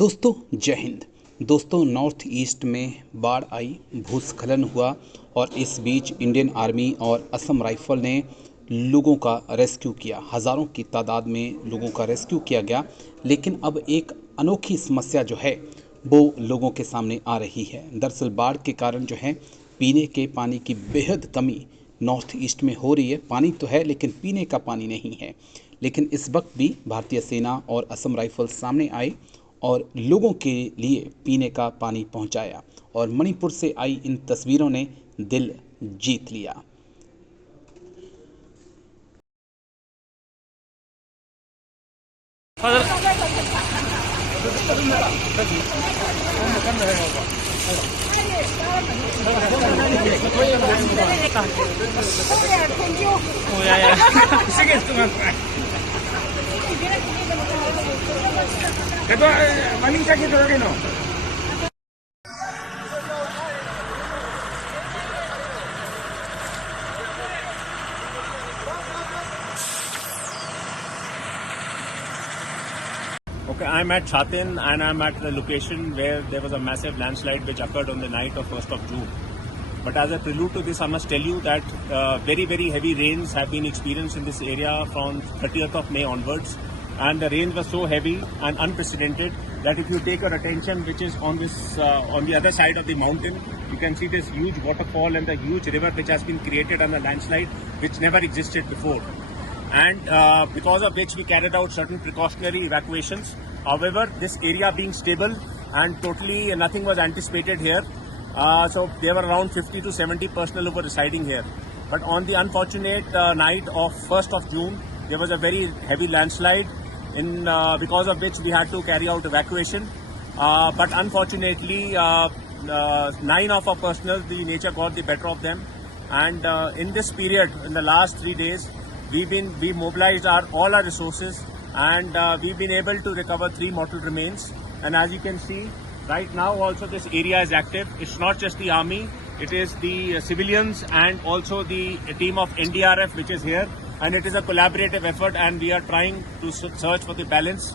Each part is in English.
दोस्तों जय हिंद। दोस्तों नॉर्थ ईस्ट में बाढ़ आई, भूस्खलन हुआ और इस बीच इंडियन आर्मी और असम राइफल ने लोगों का रेस्क्यू किया। हज़ारों की तादाद में लोगों का रेस्क्यू किया गया। लेकिन अब एक अनोखी समस्या जो है वो लोगों के सामने आ रही है। दरअसल बाढ़ के कारण जो है पीने के पानी की बेहद कमी नॉर्थ ईस्ट में हो रही है। पानी तो है लेकिन पीने का पानी नहीं है। लेकिन इस वक्त भी भारतीय सेना और असम राइफल सामने आए और लोगों के लिए पीने का पानी पहुंचाया। और मणिपुर से आई इन तस्वीरों ने दिल जीत लिया। Okay, I'm at Chatin and I'm at the location where there was a massive landslide which occurred on the night of 1st of June. But as a prelude to this, I must tell you that very heavy rains have been experienced in this area from 30th of May onwards. And the rains were so heavy and unprecedented that if you take your attention, which is on this on the other side of the mountain, you can see this huge waterfall and the huge river which has been created on the landslide, which never existed before. And because of which we carried out certain precautionary evacuations. However, this area being stable and totally nothing was anticipated here. So there were around 50 to 70 personnel who were residing here. But on the unfortunate night of 1st of June, there was a very heavy landslide because of which we had to carry out evacuation. But unfortunately, 9 of our personnel, the nature got the better of them. And in this period, in the last 3 days, we mobilized all our resources and we've been able to recover 3 mortal remains. And as you can see, right now also this area is active. It's not just the army, it is the civilians and also the team of NDRF which is here. And it is a collaborative effort and we are trying to search for the balance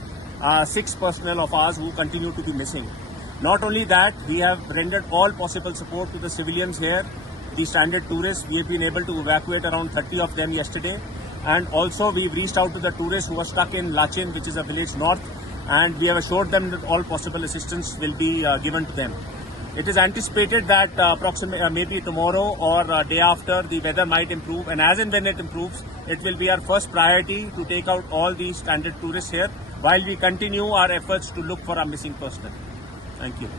6 personnel of ours who continue to be missing. Not only that, we have rendered all possible support to the civilians here. The stranded tourists, we have been able to evacuate around 30 of them yesterday. And also we've reached out to the tourists who are stuck in Lachin, which is a village north, and we have assured them that all possible assistance will be given to them. It is anticipated that approximately maybe tomorrow or day after the weather might improve, and as and when it improves, it will be our first priority to take out all these stranded tourists here while we continue our efforts to look for our missing personnel. Thank you.